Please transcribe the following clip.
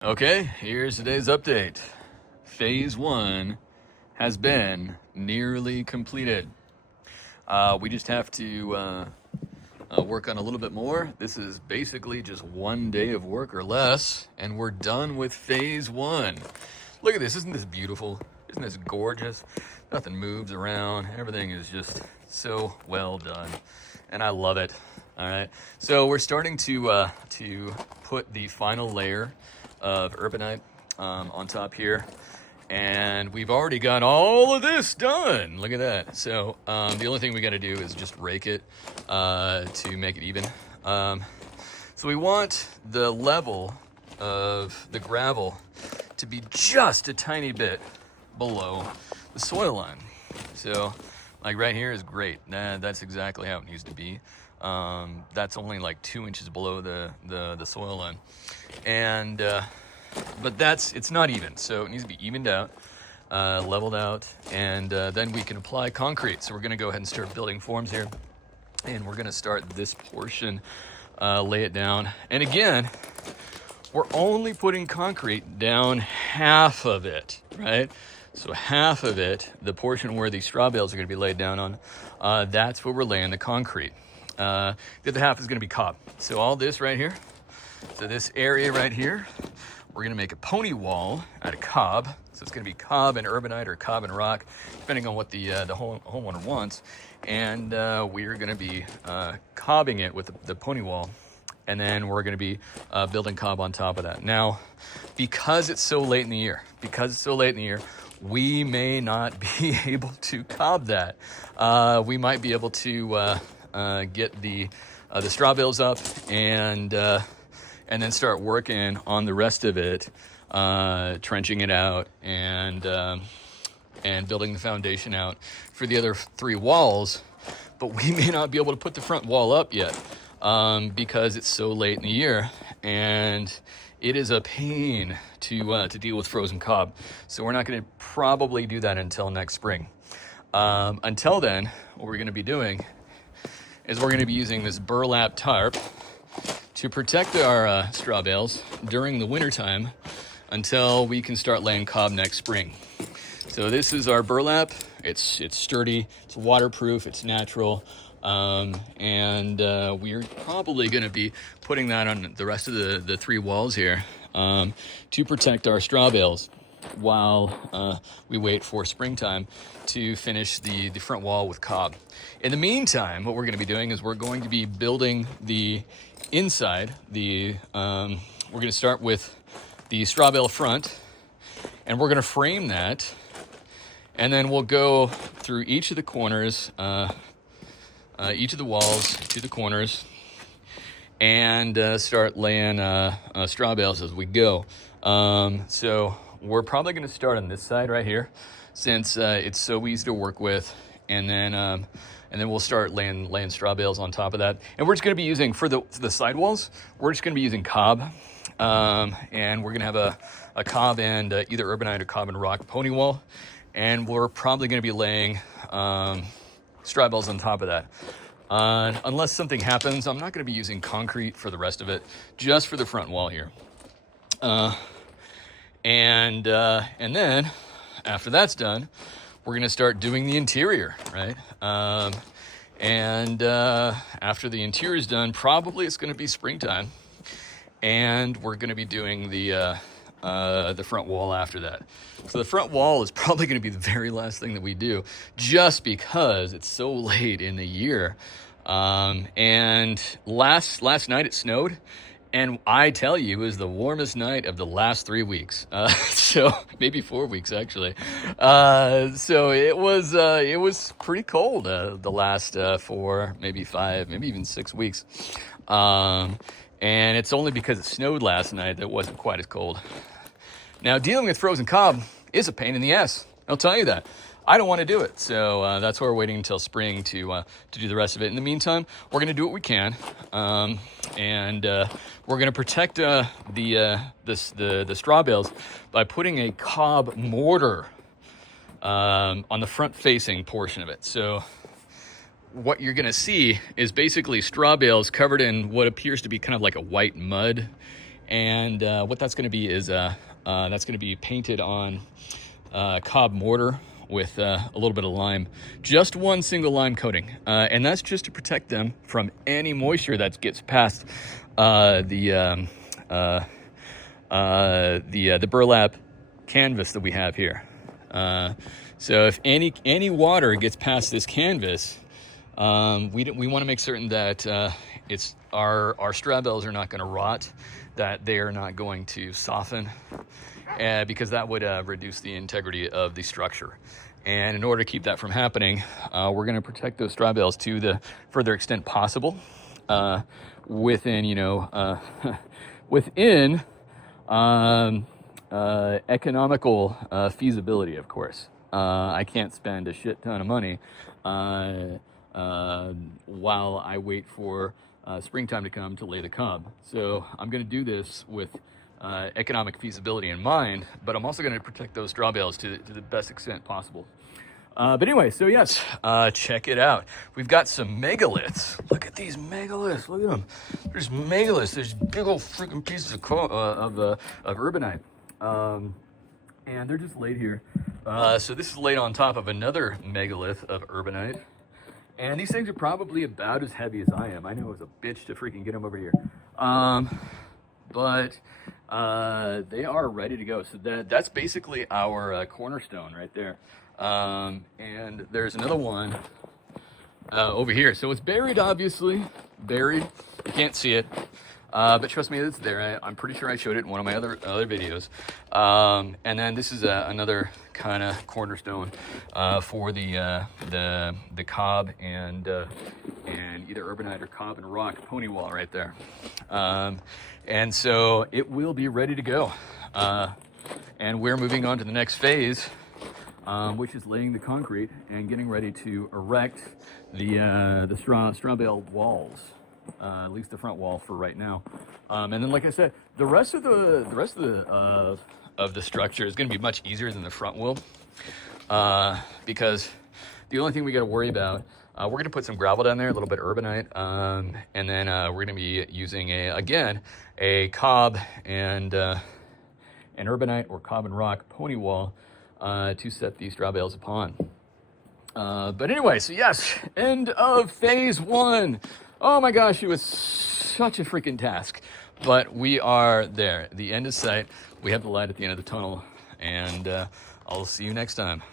Okay, here's today's update. Phase 1 has been nearly completed. We just have to work on a little bit more. This is basically just 1 day of work or less, and we're done with Phase 1. Look at this, isn't this beautiful? Isn't this gorgeous? Nothing moves around, everything is just so well done, and I love it. All right, so we're starting to put the final layer of urbanite on top here, and we've already got all of this done. Look at that. So the only thing we got to do is just rake it to make it even. So we want the level of the gravel to be just a tiny bit below the soil line. So like right here is great. That's exactly how it needs to be. That's only like 2 inches below the soil line, and but it's not even, so it needs to be evened out, leveled out, and then we can apply concrete. So we're going to go ahead and start building forms here, and we're going to start this portion, lay it down, and again, we're only putting concrete down half of it, right? So half of it, the portion where the straw bales are going to be laid down on, that's where we're laying the concrete. The other half is going to be cob. So all this right here, so this area right here, we're going to make a pony wall out of cob. So it's going to be cob and urbanite or cob and rock, depending on what the homeowner wants. And we're going to be cobbing it with the pony wall. And then we're going to be building cob on top of that. Now, because it's so late in the year, we may not be able to cob that. We might be able to get the straw bales up and then start working on the rest of it, trenching it out and building the foundation out for the other 3 walls. But we may not be able to put the front wall up yet because it's so late in the year, and it is a pain to deal with frozen cob. So we're not going to probably do that until next spring. Until then, what we're going to be doing is we're going to be using this burlap tarp to protect our straw bales during the wintertime until we can start laying cob next spring. So this is our burlap. It's sturdy, it's waterproof, it's natural, and we're probably going to be putting that on the rest of the 3 walls here to protect our straw bales while we wait for springtime to finish the front wall with cob. In the meantime, what we're going to be doing is we're going to be building the inside. We're going to start with the straw bale front, and we're going to frame that, and then we'll go through each of the corners, each of the walls to the corners, and start laying straw bales as we go. So we're probably going to start on this side right here, since it's so easy to work with, and then we'll start laying straw bales on top of that. And we're just going to be using, for the side walls, we're just going to be using cob, and we're going to have a cob and either urbanite or cob and rock pony wall, and we're probably going to be laying straw bales on top of that. Unless something happens, I'm not going to be using concrete for the rest of it, just for the front wall here. And then after that's done, we're going to start doing the interior, right? And after the interior is done, probably it's going to be springtime, and we're going to be doing the front wall after that. So the front wall is probably going to be the very last thing that we do, just because it's so late in the year. And last night it snowed, and I tell you, it was the warmest night of the last 3 weeks. So maybe 4 weeks actually. So it was pretty cold the last 4, maybe 5, maybe even 6 weeks. And it's only because it snowed last night that it wasn't quite as cold. Now, dealing with frozen cob is a pain in the ass. I'll tell you that. I don't want to do it, so that's why we're waiting until spring to do the rest of it. In the meantime, we're going to do what we can, and we're going to protect the straw bales by putting a cob mortar on the front-facing portion of it. So what you're going to see is basically straw bales covered in what appears to be kind of like a white mud, And what that's going to be is that's going to be painted on cob mortar with a little bit of lime, just one single lime coating, and that's just to protect them from any moisture that gets past the burlap canvas that we have here. So if any water gets past this canvas, we want to make certain that it's our straw bales are not going to rot, that they are not going to soften, because that would reduce the integrity of the structure. And in order to keep that from happening, we're going to protect those straw bales to the further extent possible, within within economical feasibility, of course. I can't spend a shit ton of money while I wait for springtime to come to lay the cob. So I'm going to do this with economic feasibility in mind, but I'm also going to protect those straw bales to the best extent possible. But anyway, so yes, check it out. We've got some megaliths. Look at these megaliths. Look at them. There's megaliths. There's big old freaking pieces of urbanite. And they're just laid here. So this is laid on top of another megalith of urbanite. And these things are probably about as heavy as I am. I know it was a bitch to freaking get them over here. But they are ready to go. So that's basically our cornerstone right there. And there's another one over here. So it's buried, obviously. Buried. You can't see it. But trust me, it's there. I'm pretty sure I showed it in one of my other videos. And then this is another kind of cornerstone for the cob and either urbanite or cob and rock pony wall right there. And so it will be ready to go. And we're moving on to the next phase, which is laying the concrete and getting ready to erect the straw bale walls. At least the front wall for right now, and then, like I said, the rest of the structure is going to be much easier than the front will, because the only thing we got to worry about, we're going to put some gravel down there, a little bit of urbanite, and then we're going to be using a cob and urbanite or cob and rock pony wall to set these straw bales upon. But anyway, so yes, end of phase 1. Oh my gosh, it was such a freaking task, but we are there. The end is sight. We have the light at the end of the tunnel, and I'll see you next time.